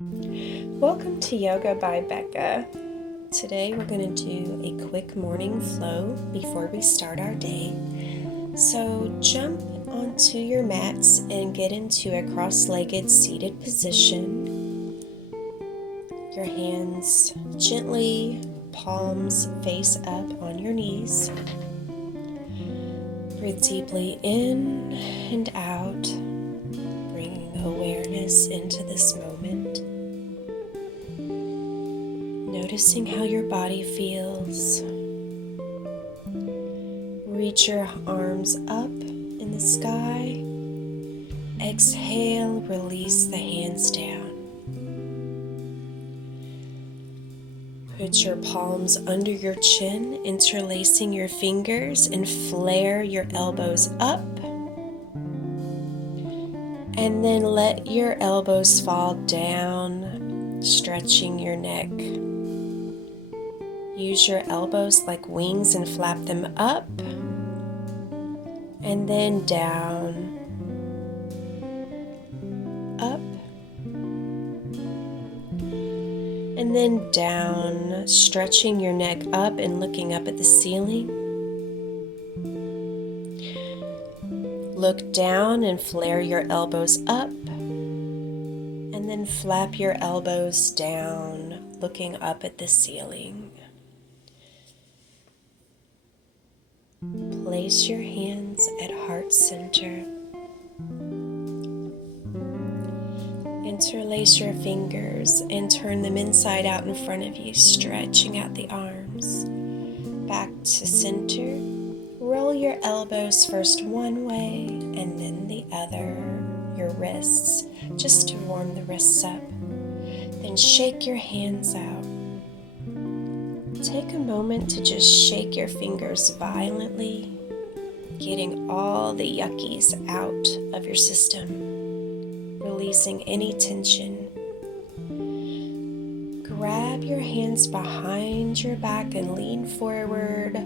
Welcome to Yoga by Beka. Today we're going to do a quick morning flow before we start our day. So jump onto your mats and get into a cross-legged seated position. Your hands gently, palms face up on your knees. Breathe deeply in and out, bringing awareness into this moment. Noticing how your body feels. Reach your arms up in the sky. Exhale, release the hands down. Put your palms under your chin, interlacing your fingers, and flare your elbows up. And then let your elbows fall down, stretching your neck. Use your elbows like wings and flap them up and then down, up, and then down, stretching your neck up and looking up at the ceiling. Look down and flare your elbows up, and then flap your elbows down, looking up at the ceiling. Place your hands at heart center. Interlace your fingers and turn them inside out in front of you, stretching out the arms. Back to center. Roll your elbows first one way and then the other, your wrists, just to warm the wrists up. Then shake your hands out. Take a moment to just shake your fingers violently, getting all the yuckies out of your system, releasing any tension. Grab your hands behind your back and lean forward,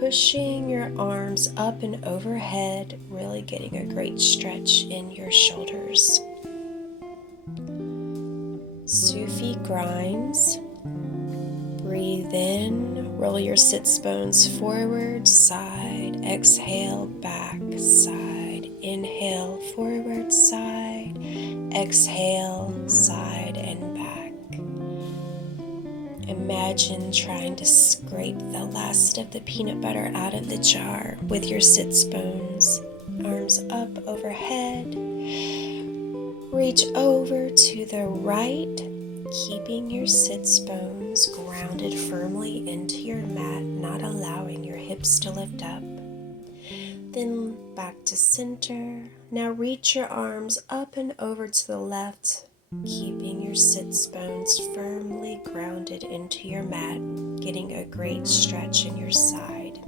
pushing your arms up and overhead, really getting a great stretch in your shoulders. Sufi grinds. Breathe in, roll your sits bones forward, side, exhale, back, side, inhale, forward, side, exhale, side and back. Imagine trying to scrape the last of the peanut butter out of the jar with your sits bones, arms up overhead. Reach over to the right, keeping your sits bones grounded firmly into your mat, not allowing your hips to lift up. Then back to center. Now reach your arms up and over to the left, keeping your sits bones firmly grounded into your mat, getting a great stretch in your side.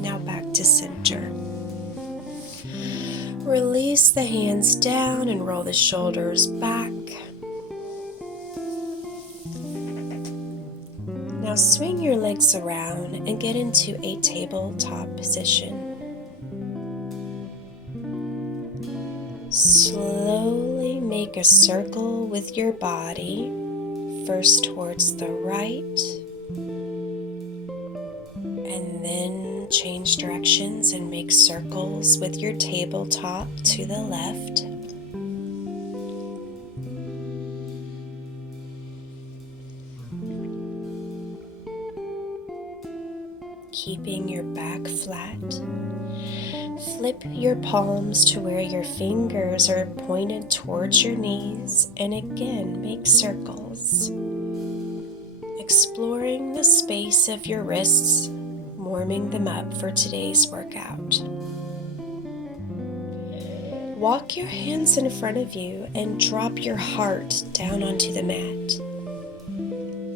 Now back to center. Release the hands down and roll the shoulders back. Now swing your legs around and get into a tabletop position. Slowly make a circle with your body, first towards the right, and then change directions and make circles with your tabletop to the left. Keeping your back flat. Flip your palms to where your fingers are pointed towards your knees and again make circles. Exploring the space of your wrists, warming them up for today's workout. Walk your hands in front of you and drop your heart down onto the mat.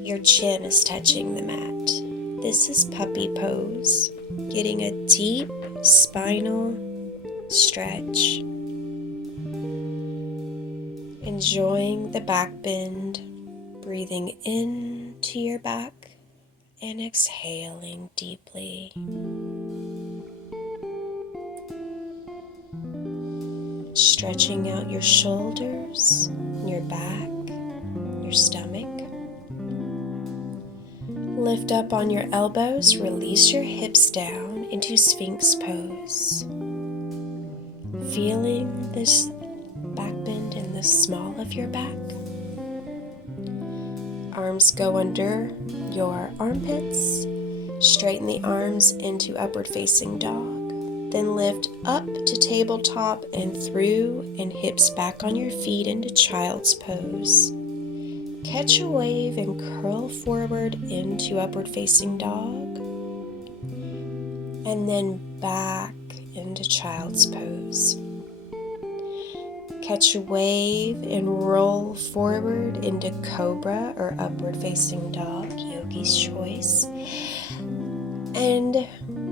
Your chin is touching the mat. This is puppy pose, getting a deep spinal stretch. Enjoying the back bend, breathing into your back and exhaling deeply. Stretching out your shoulders, your back, Lift up on your elbows, release your hips down into Sphinx pose. Feeling this back bend in the small of your back. Arms go under your armpits. Straighten the arms into upward facing dog. Then lift up to tabletop and through, and hips back on your feet into child's pose. Catch a wave and curl forward into upward facing dog. And then back into child's pose. Catch a wave and roll forward into cobra or upward facing dog, yogi's choice. And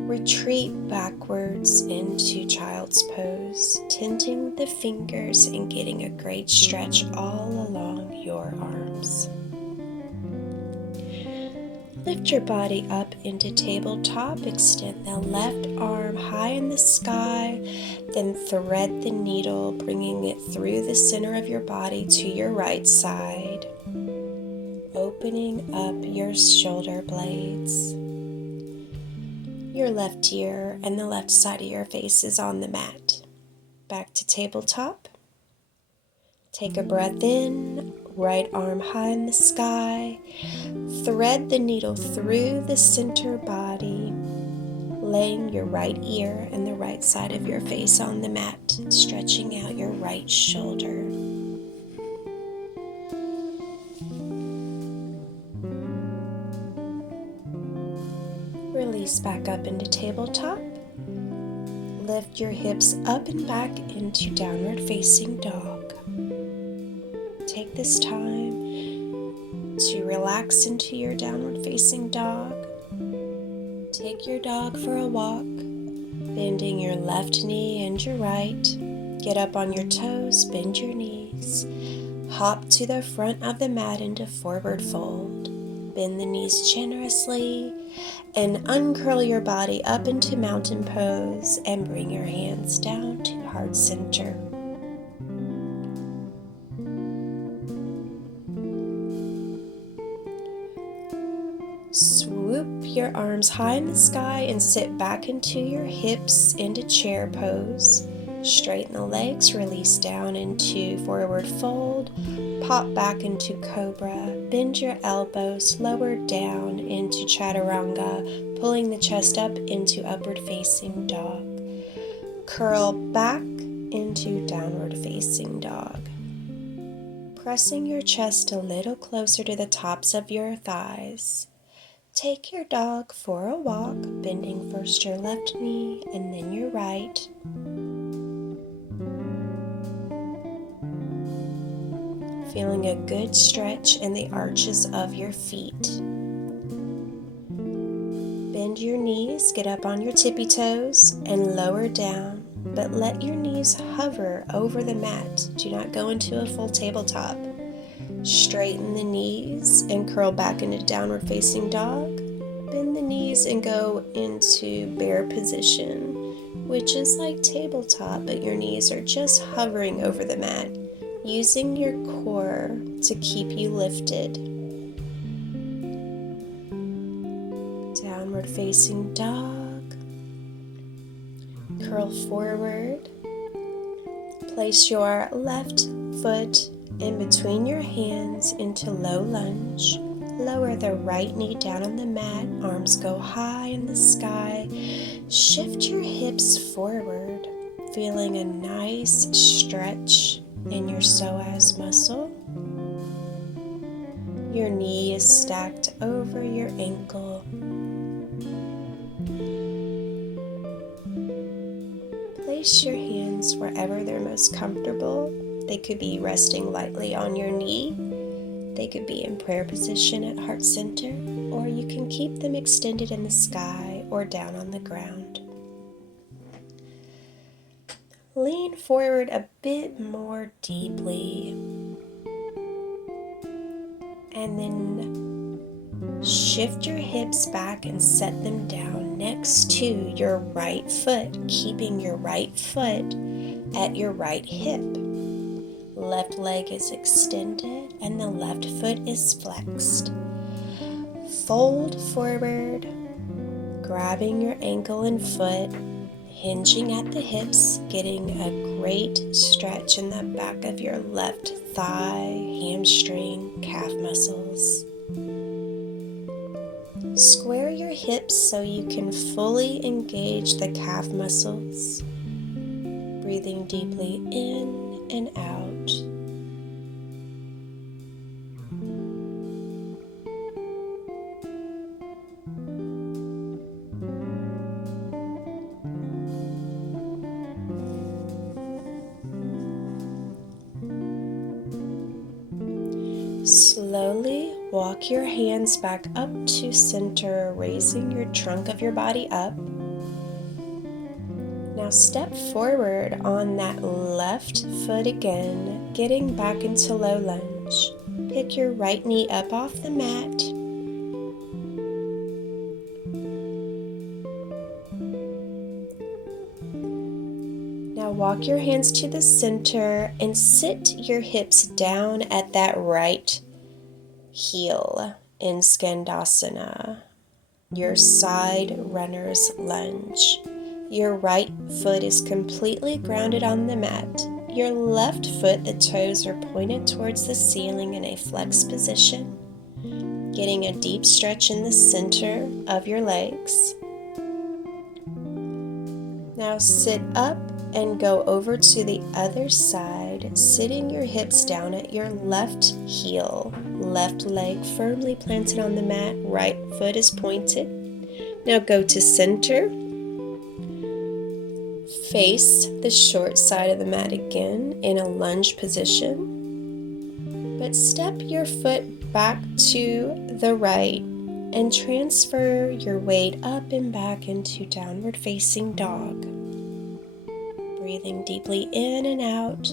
retreat backwards into child's pose, tenting the fingers and getting a great stretch all along your arms. Lift your body up into tabletop, extend the left arm high in the sky, then thread the needle, bringing it through the center of your body to your right side, opening up your shoulder blades. Your left ear and the left side of your face is on the mat. Back to tabletop. Take a breath in, right arm high in the sky. Thread the needle through the center body, laying your right ear and the right side of your face on the mat, stretching out your right shoulder. Release back up into tabletop. Lift your hips up and back into downward facing dog. Take this time to relax into your downward facing dog. Take your dog for a walk, bending your left knee and your right. Get up on your toes, bend your knees. Hop to the front of the mat into forward fold. Bend the knees generously and uncurl your body up into mountain pose and bring your hands down to heart center. Swoop your arms high in the sky and sit back into your hips into chair pose. Straighten the legs, release down into forward fold, pop back into cobra, bend your elbows, lower down into chaturanga, pulling the chest up into upward facing dog. Curl back into downward facing dog. Pressing your chest a little closer to the tops of your thighs. Take your dog for a walk, bending first your left knee and then your right. Feeling a good stretch in the arches of your feet. Bend your knees, get up on your tippy toes, and lower down, but let your knees hover over the mat. Do not go into a full tabletop. Straighten the knees and curl back into downward facing dog. Bend the knees and go into bear position, which is like tabletop, but your knees are just hovering over the mat, using your core to keep you lifted. Downward facing dog. Curl forward. Place your left foot in between your hands into low lunge. Lower the right knee down on the mat. Arms go high in the sky. Shift your hips forward, feeling a nice stretch in your psoas muscle. Your knee is stacked over your ankle. Place your hands wherever they're most comfortable. They could be resting lightly on your knee. They could be in prayer position at heart center, or you can keep them extended in the sky or down on the ground. Lean forward a bit more deeply, and then shift your hips back and set them down next to your right foot, keeping your right foot at your right hip. Left leg is extended and the left foot is flexed. fold forward, grabbing your ankle and foot, hinging at the hips, getting a great stretch in the back of your left thigh, hamstring, calf muscles. Square your hips so you can fully engage the calf muscles, breathing deeply in and out. Slowly walk your hands back up to center, raising your trunk of your body up. Now step forward on that left foot again, getting back into low lunge. Pick your right knee up off the mat. Now walk your hands to the center and sit your hips down at that right heel in Skandasana, your side runner's lunge. Your right foot is completely grounded on the mat. Your left foot, the toes are pointed towards the ceiling in a flexed position, getting a deep stretch in the center of your legs. Now sit up and go over to the other side, sitting your hips down at your left heel, left leg firmly planted on the mat, right foot is pointed. Now go to center, face the short side of the mat again in a lunge position, but step your foot back to the right and transfer your weight up and back into downward facing dog. Breathing deeply in and out.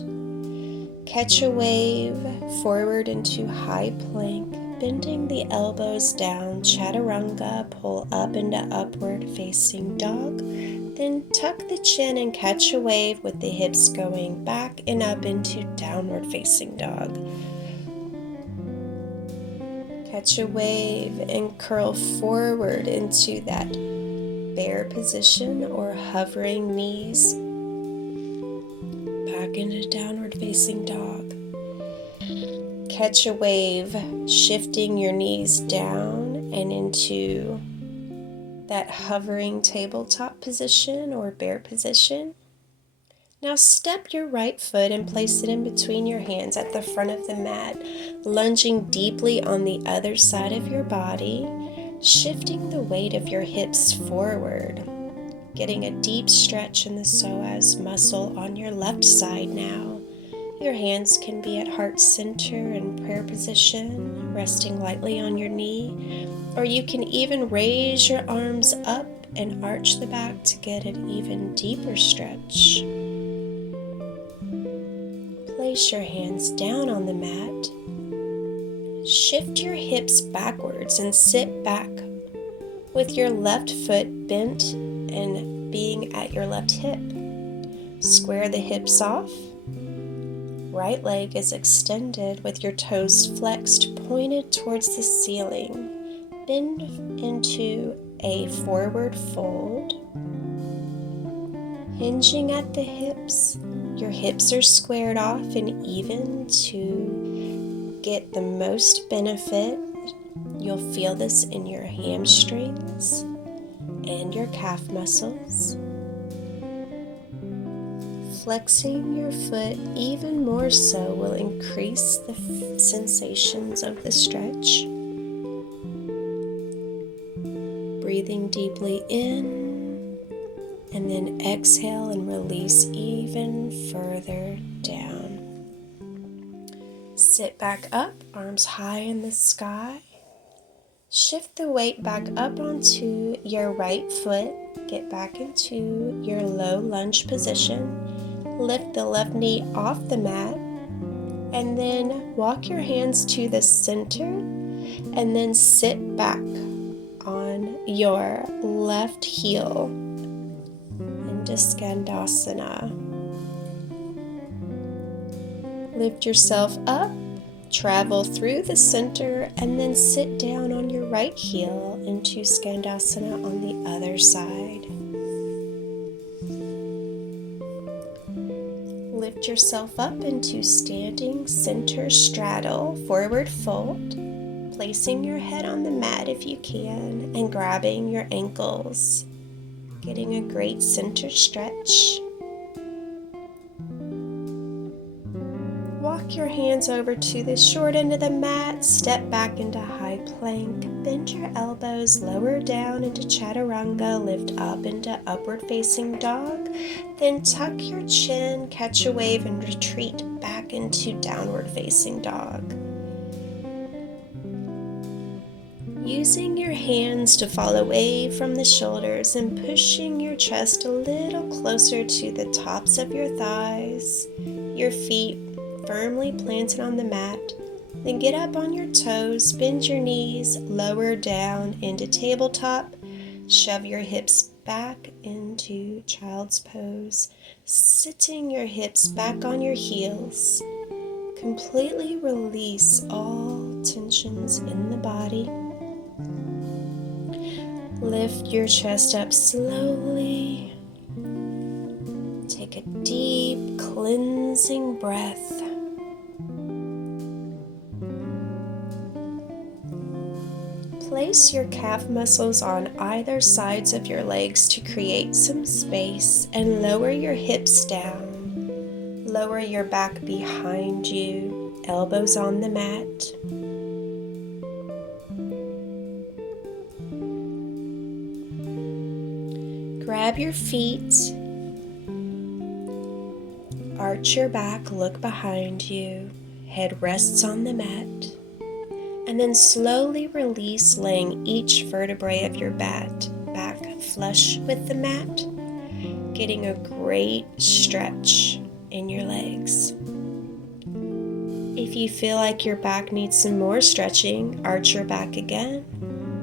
Catch a wave forward into high plank, bending the elbows down, chaturanga, pull up into upward facing dog. Then tuck the chin and catch a wave with the hips going back and up into downward facing dog. Catch a wave and curl forward into that bear position or hovering knees back into downward facing dog. Catch a wave, shifting your knees down and into that hovering tabletop position or bear position. Now step your right foot and place it in between your hands at the front of the mat, lunging deeply on the other side of your body, shifting the weight of your hips forward, getting a deep stretch in the psoas muscle on your left side now. Your hands can be at heart center in prayer position, resting lightly on your knee, or you can even raise your arms up and arch the back to get an even deeper stretch. Place your hands down on the mat. Shift your hips backwards and sit back with your left foot bent and being at your left hip. Square the hips off. Right leg is extended with your toes flexed, pointed towards the ceiling. Bend into a forward fold. Hinging at the hips. Your hips are squared off and even to get the most benefit. You'll feel this in your hamstrings and your calf muscles. Flexing your foot even more so will increase the sensations of the stretch. Breathing deeply in and then exhale and release even further down. Sit back up, arms high in the sky. Shift the weight back up onto your right foot. Get back into your low lunge position. Lift the left knee off the mat. And then walk your hands to the center. And then sit back on your left heel into Skandasana. Lift yourself up. Travel through the center and then sit down on your right heel into Skandasana on the other side. Lift yourself up into standing center straddle, forward fold, placing your head on the mat if you can and grabbing your ankles, getting a great center stretch. Walk your hands over to the short end of the mat, step back into high plank, bend your elbows, lower down into chaturanga, lift up into upward facing dog, then tuck your chin, catch a wave, and retreat back into downward facing dog. Using your hands to fall away from the shoulders and pushing your chest a little closer to the tops of your thighs, your feet firmly planted on the mat. Then get up on your toes, bend your knees, lower down into tabletop, shove your hips back into child's pose, sitting your hips back on your heels. Completely release all tensions in the body. Lift your chest up slowly. Take a deep, cleansing breath. Place your calf muscles on either sides of your legs to create some space and lower your hips down. Lower your back behind you, elbows on the mat. Grab your feet, arch your back, look behind you, head rests on the mat. And then slowly release, laying each vertebrae of your back flush with the mat, getting a great stretch in your legs. If you feel like your back needs some more stretching, arch your back again.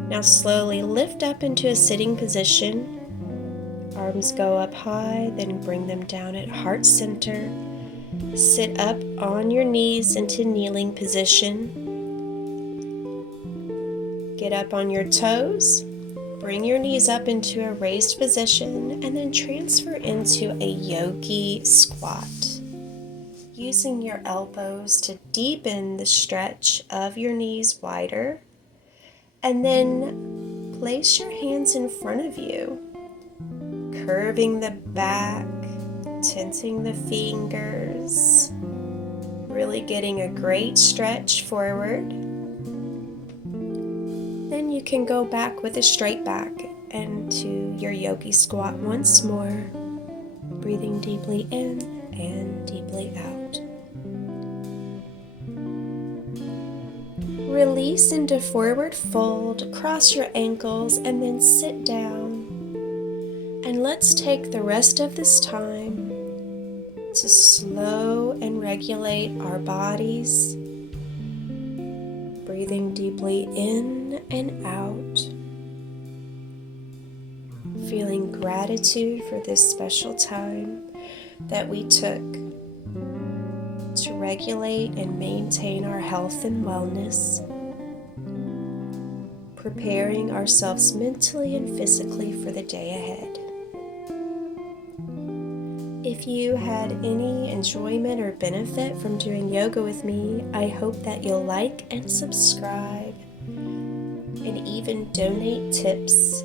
Now slowly lift up into a sitting position. Arms go up high, then bring them down at heart center. Sit up on your knees into kneeling position. Get up on your toes, bring your knees up into a raised position, and then transfer into a yogi squat. Using your elbows to deepen the stretch of your knees wider, and then place your hands in front of you, curving the back, tensing the fingers, really getting a great stretch forward. Then you can go back with a straight back and to your yogi squat once more, breathing deeply in and deeply out. Release into forward fold, cross your ankles, and then sit down. And let's take the rest of this time to slow and regulate our bodies, breathing deeply in and out, feeling gratitude for this special time that we took to regulate and maintain our health and wellness, preparing ourselves mentally and physically for the day ahead. If you had any enjoyment or benefit from doing yoga with me, I hope that you'll like and subscribe and even donate tips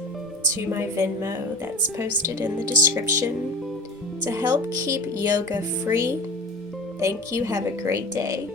to my Venmo that's posted in the description to help keep yoga free. Thank you. Have a great day.